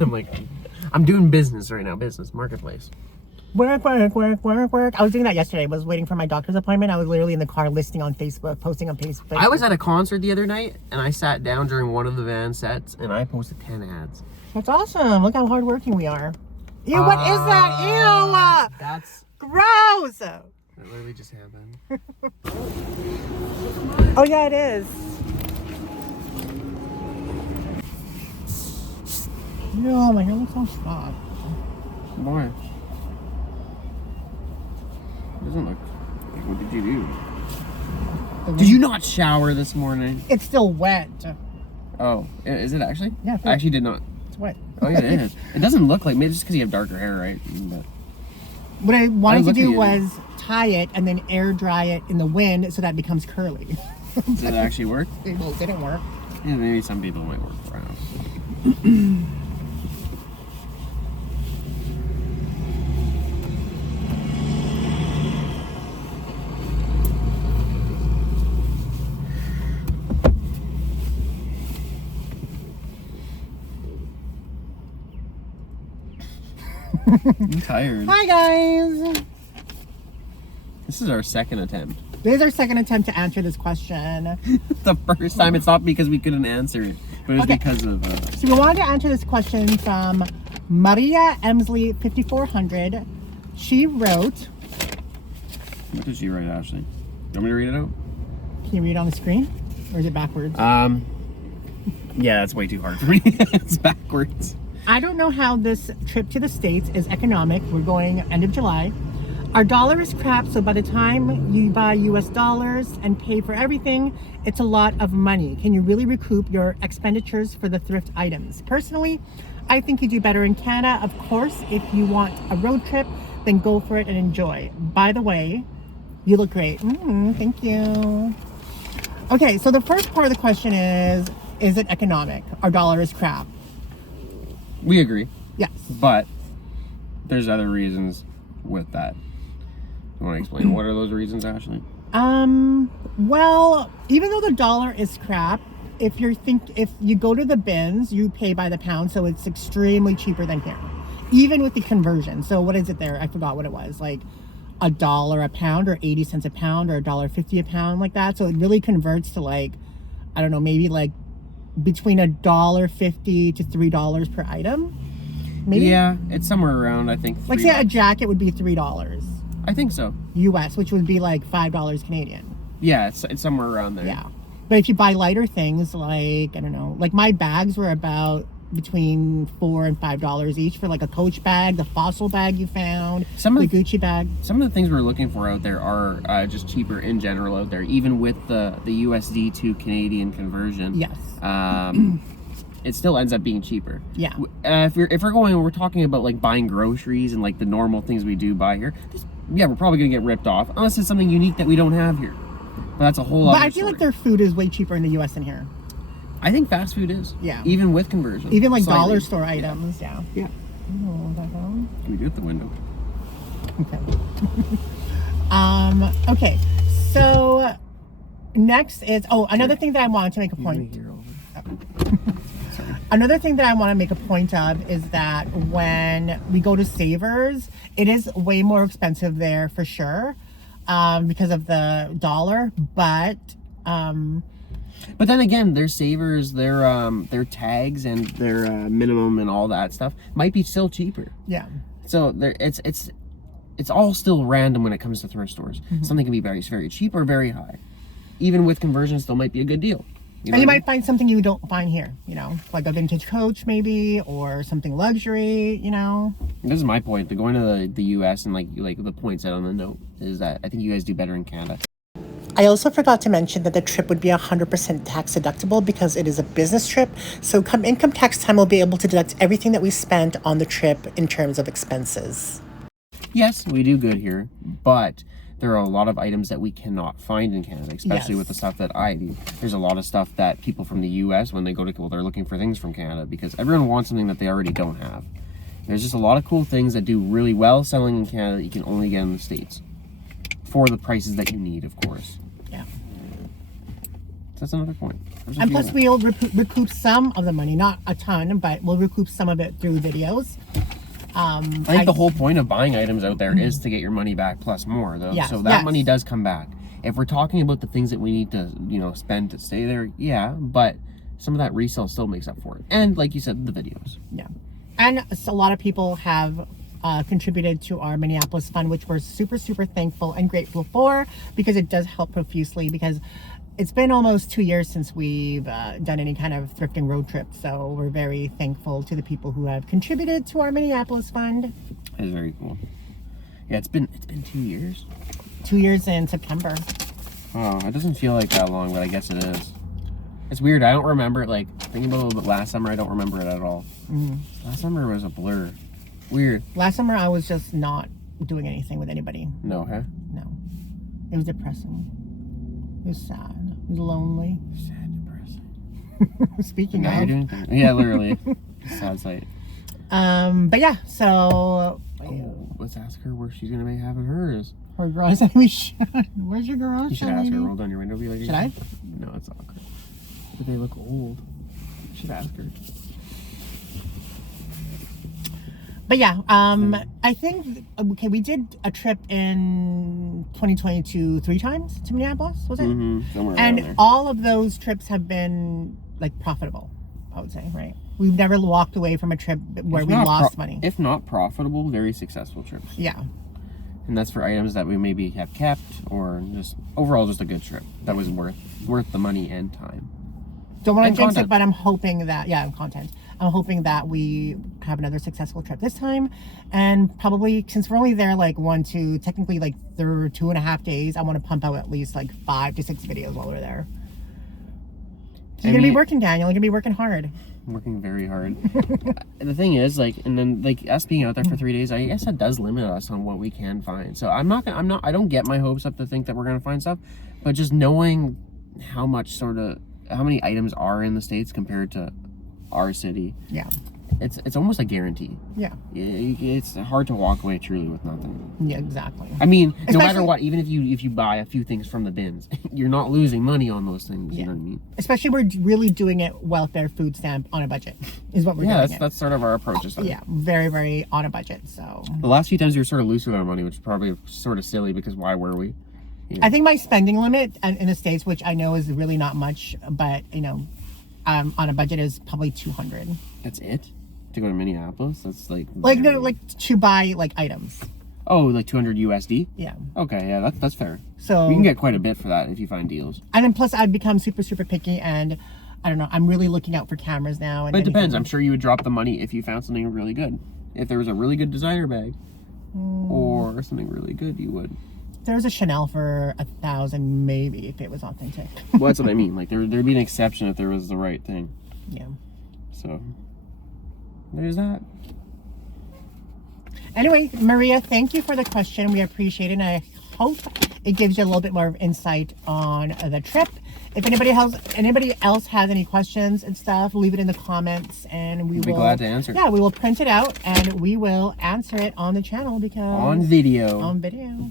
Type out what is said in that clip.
I'm like, I'm doing business right now, business, marketplace. Work. I was doing that yesterday. I was waiting for my doctor's appointment. I was literally in the car listing on Facebook, posting on Facebook. I was at a concert the other night, and I sat down during one of the van sets, and I posted 10 ads. That's awesome. Look how hardworking we are. Ew, what is that? Ew! That's gross! That literally just happened. Oh yeah, it is. Yeah, my hair looks all soft. Why? It doesn't look. What did you do? Did you not shower this morning? It's still wet. Oh, is it actually? Yeah. I actually did not. It's wet. Oh yeah, it is. It doesn't look like, maybe just because you have darker hair, right? But what I wanted to do was tie it and then air dry it in the wind so that it becomes curly. Did it actually work? Well, it didn't work. Yeah, maybe some people might work for it. I'm tired. Hi guys. This is our second attempt. This is our second attempt to answer this question. The first time, it's not because we couldn't answer it, but it was because of... So we wanted to answer this question from Maria Emsley 5400. She wrote... What did she write, Ashley? You want me to read it out? Can you read it on the screen? Or is it backwards? Yeah, that's way too hard for me. It's backwards. I don't know how this trip to the States is economic. We're going end of July. Our dollar is crap, so by the time you buy US dollars and pay for everything, it's a lot of money. Can you really recoup your expenditures for the thrift items? Personally, I think you do better in Canada. Of course, if you want a road trip, then go for it and enjoy. By the way, you look great. Thank you. Okay, so the first part of the question is it economic? Our dollar is crap. We agree. Yes. But there's other reasons with that. You want to explain what are those reasons, Ashley? Well, even though the dollar is crap, if you go to the bins, you pay by the pound, so it's extremely cheaper than here. Even with the conversion. So what is it there? I forgot what it was. Like $1 a pound or 80 cents a pound or $1.50 a pound, like that. So it really converts to like, I don't know, maybe like between $1.50 to $3 per item. Maybe? Yeah, it's somewhere around, I think, $3. Like say a jacket would be $3. I think so. US, which would be like $5 Canadian. Yeah, it's somewhere around there. Yeah. But if you buy lighter things, like, I don't know, like my bags were about between $4 and $5 each for like a Coach bag, the Fossil bag you found, the Gucci bag. Some of the things we're looking for out there are just cheaper in general out there, even with the USD to Canadian conversion. Yes. It still ends up being cheaper. Yeah. If we're talking about like buying groceries and like the normal things we do buy here, yeah, we're probably gonna get ripped off unless it's something unique that we don't have here. But that's a whole other But I feel like their food is way cheaper in the US than here. I think fast food is. Yeah. Even with conversion. Even like slightly. dollar store items. Yeah. Yeah. Oh, that one. Can we do it at the window? Okay. Okay. So next is another thing that I wanted to make a point. Another thing that I want to make a point of is that when we go to Savers, it is way more expensive there for sure, because of the dollar. But then again, their Savers, their tags and their minimum and all that stuff might be still cheaper. Yeah. So it's all still random when it comes to thrift stores. Something can be very, very cheap or very high. Even with conversion, still might be a good deal. And you might find something you don't find here, you know, like a vintage Coach maybe, or something luxury, you know. This is my point. The going to the US and like the points out on the note is that I think you guys do better in Canada. I also forgot to mention that the trip would be 100% tax deductible because it is a business trip. So come income tax time, we'll be able to deduct everything that we spent on the trip in terms of expenses. Yes, we do good here, but there are a lot of items that we cannot find in Canada, especially with the stuff that I do. There's a lot of stuff that people from the US, when they go to, they're looking for things from Canada because everyone wants something that they already don't have. There's just a lot of cool things that do really well selling in Canada that you can only get in the States. For the prices that you need, of course. Yeah. That's another point. And plus, we'll recoup some of the money, not a ton, but we'll recoup some of it through videos. I think the whole point of buying items out there is to get your money back plus more, though. Yes, so that money does come back. If we're talking about the things that we need to, spend to stay there, yeah, but some of that resale still makes up for it. And like you said, the videos. Yeah. And a lot of people have contributed to our Minneapolis fund, which we're super, super thankful and grateful for, because it does help profusely, because it's been almost 2 years since we've done any kind of thrifting road trip. So we're very thankful to the people who have contributed to our Minneapolis fund. That is very cool. Yeah, it's been 2 years. 2 years in September. Oh, it doesn't feel like that long, but I guess it is. It's weird. I don't remember it. Like, thinking about it last summer, I don't remember it at all. Last summer was a blur. Weird. Last summer, I was just not doing anything with anybody. No, huh? No. It was depressing. It was sad. It was lonely. Sad, depressing. Speaking now of. You're doing things. Yeah, literally. Sad sight. But yeah, so. Oh, let's ask her where she's gonna be having hers. Her garage sale, we should. Where's your garage You should sale, ask her. lady? Roll down your window. Be like, Should I? No, it's awkward. But they look old. You should ask her. But yeah, I think, okay, we did a trip in 2022 3 times to Minneapolis, was it? Somewhere around And there. all of those trips have been like profitable, I would say, right? We've never walked away from a trip where we lost money. If not profitable, very successful trips. Yeah. And that's for items that we maybe have kept, or just overall just a good trip that was worth the money and time. Don't want to And jinx content. it, but I'm hoping that, content. I'm hoping that we have another successful trip this time. And probably, since we're only there like 2.5 days, I want to pump out at least like 5 to 6 videos while we're there. You're going to be working, Daniel. You're going to be working hard. I'm working very hard. The thing is, like, and then like us being out there for 3 days, I guess that does limit us on what we can find. So I don't get my hopes up to think that we're going to find stuff, but just knowing how many items are in the States compared to our city. Yeah. It's almost a guarantee. Yeah. It's hard to walk away truly with nothing. Yeah, exactly. I mean, no matter Especially- what, even if you buy a few things from the bins, you're not losing money on those things. You know what I mean? Especially we're really doing it welfare food stamp on a budget is what we're doing. That's sort of our approach. Yeah, very, very on a budget. So The last few times we were sort of loose with our money, which is probably sort of silly because why were we? I think my spending limit in the States, which I know is really not much, but on a budget is probably $200. That's it? To go to Minneapolis? That's like to buy like items. Oh, like 200 USD? Yeah. Okay, yeah, that's fair. So you can get quite a bit for that if you find deals. And then plus I've become super, super picky, and I don't know, I'm really looking out for cameras now. And But it depends. I'm sure you would drop the money if you found something really good. If there was a really good designer bag or something really good, you would. There's a Chanel for $1,000 maybe if it was authentic. Well, that's what I mean. Like there'd be an exception if there was the right thing. Yeah. So there's that. Anyway, Maria, thank you for the question. We appreciate it, and I hope it gives you a little bit more of insight on the trip. If anybody else has any questions and stuff, leave it in the comments, and we will be glad to answer. Yeah, we will print it out and we will answer it on the channel because On video. On video.